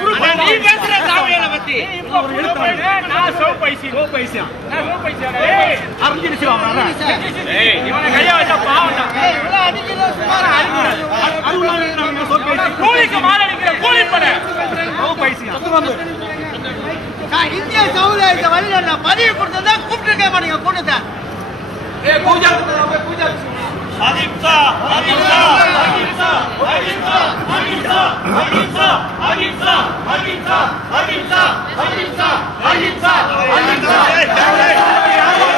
நீ பேசுற சாமியால பத்தி நான் சோ பைசியா அறிஞ்சிருச்சு அவன ஏய் இவனை கைய வச்சா பாவம்டா ஏய் இவள அடிக்குது சுமார் அதுல நம்ம சோ பைசியா கூலிக்கு மால அடிக்கிற கூலி பட சோ பைசியா நான் இந்தியா சவுல இந்த வழியில நான் பதிவு கொடுத்ததா கூப்பிட்டுக்க மாட்டீங்க கூட்டத்தை ஏய் பூஜா பூஜா அகிம்சா அகிம்சா அகிம்சா அகிம்சா அகிம்சா அகிம்சா அகிம்சா அகிம்சா அகிம்சா அகிம்சா அகிம்சா அகிம்சா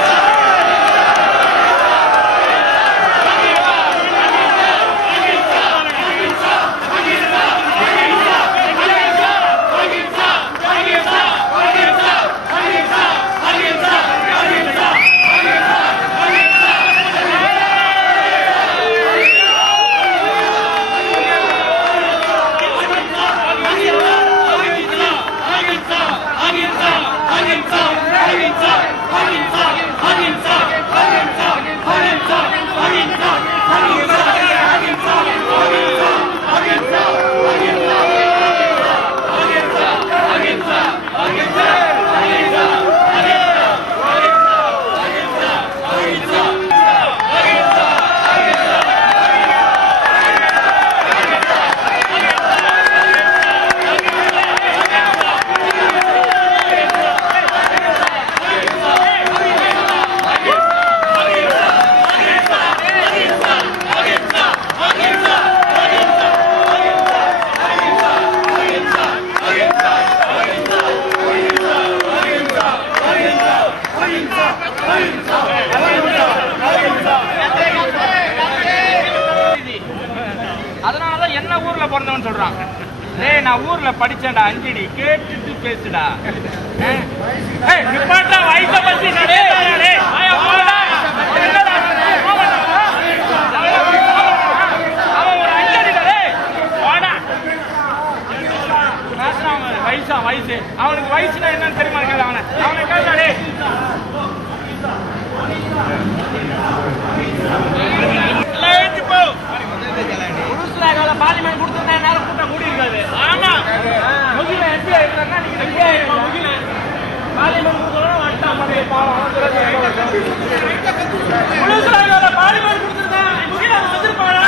அதனாலதான் என்ன ஊர்ல பிறந்தவன் சொல்றான். டேய் நான் ஊர்ல படிச்சேன்டா அஞ்சடி கேட்டுட்டு பேசுடா. ஏய் நிப்பாட்டா வயசை பத்தி நடேடா ஆயா போடா. அவன் ஒரு அஞ்சடிடா டேய் போடா. பேசுறான் வயசு அவனுக்கு வயசுனா என்னன்னு தெரியுமா இருக்காது அவனை கேட்டா டேய் பார்லிமெண்ட் கொடுத்திருந்தா நேரம் கூட்டம் கூடி இருக்காது. ஆமா முகில எம்பி ஆயிருந்தா நீங்க எம்பி ஆயிருப்பா. முகில பார்லிமெண்ட் கொடுத்தோம் வந்துட்டான் மாதிரி பாவம் பார்லிமெண்ட் கொடுத்திருந்தா முகில வந்திருப்பாடா.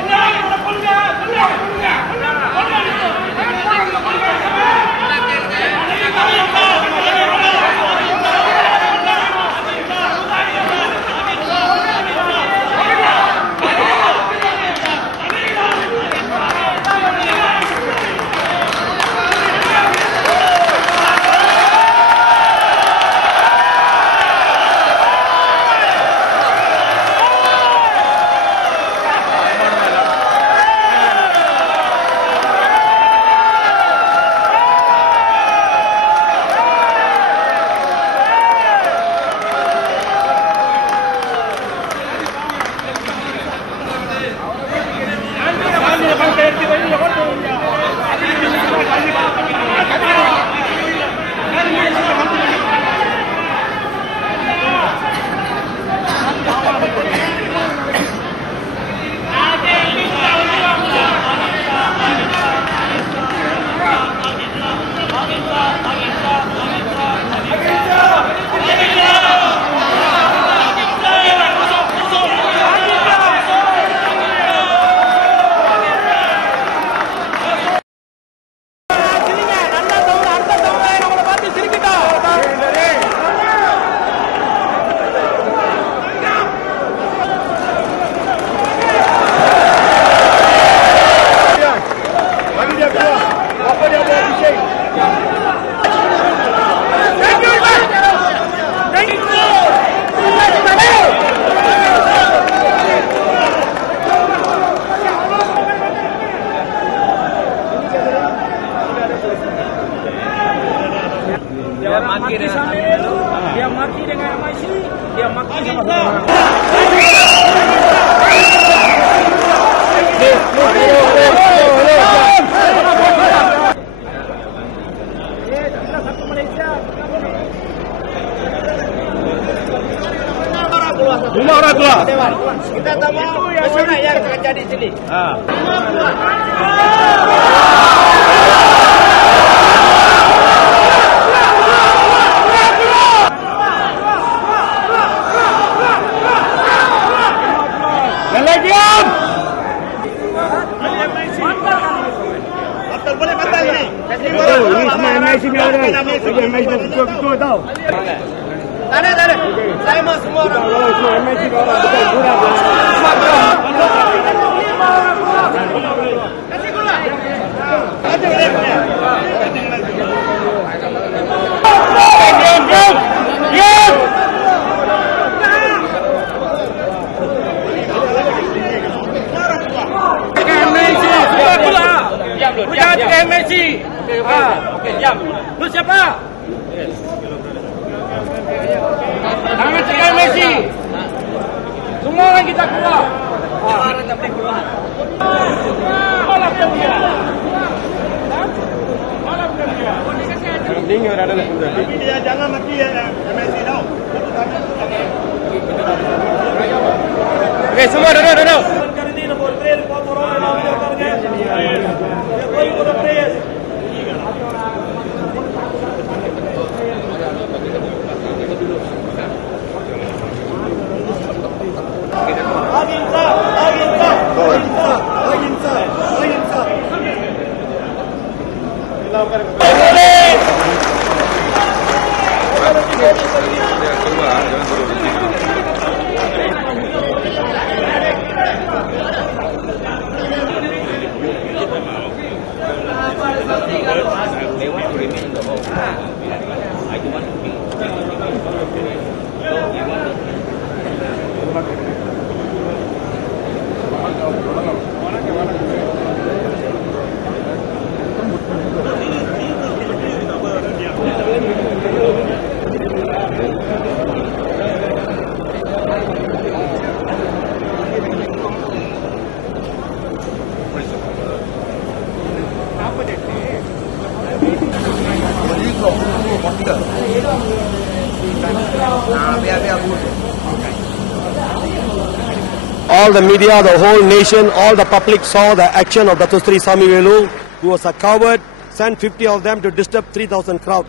என்ன Kita tak mau masalah yang terjadi di sini. Diam! Boleh batal ini. Ini semua MIC punya orang. Ini MIC betul tau. Tak ada. Saya mau semua orang. Semua MIC punya orang. Bukan kurang. Kasih gula. Diam! Jangan pakai MIC. Okey, diam. Lu siapa? Jangan pakai MIC. Semua orang kita keluar. Orang tak boleh keluar. Malam dia. Tapi dia jangan mati MIC tau. Okey, semua duduk. All the media, the whole nation, all the public saw the action of Dato' Sri Samivelu, who was a coward, sent 50 of them to disturb 3,000 crowd.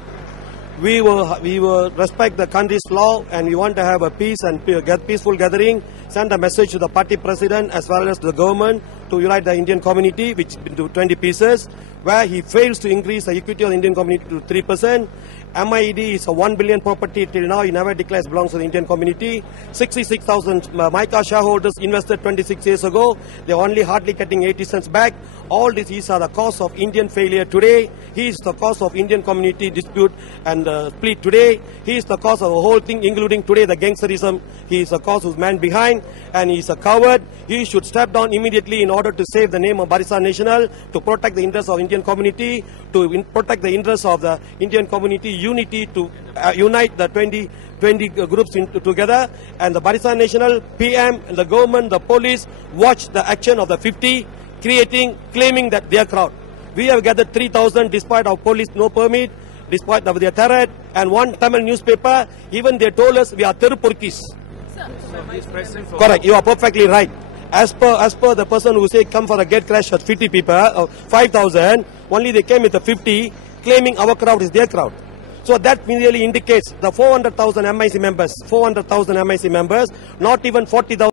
We will respect the country's law and we want to have a peace and peaceful gathering, send a message to the party president as well as the government to unite the Indian community, which into 20 pieces, where he fails to increase the equity of the Indian community to 3%. MIED is a 1 billion property till now, he never declares belongs to the Indian community. 66,000 Mica shareholders invested 26 years ago, they are only hardly getting 80 cents back. All these are the cause of Indian failure today. He is the cause of Indian community dispute and split today. He is the cause of the whole thing, including today the gangsterism. He is the cause who's man behind and he is a coward. He should step down immediately in order to save the name of Barisan Nasional, to protect the interests of Indian community, to protect the interests of the Indian community, unity to unite the 20 groups together, and the Barisan Nasional, PM, and the government, the police watch the action of the 50, claiming that their crowd. We have gathered 3,000 despite our police no permit, despite their terror, and one Tamil newspaper, even they told us we are Terupurkis. Correct, you are perfectly right. As per the person who say come for a gate crash at 50 people, 5,000, only they came with the 50, claiming our crowd is their crowd. So that merely indicates the 400,000 MIC members, not even 40,000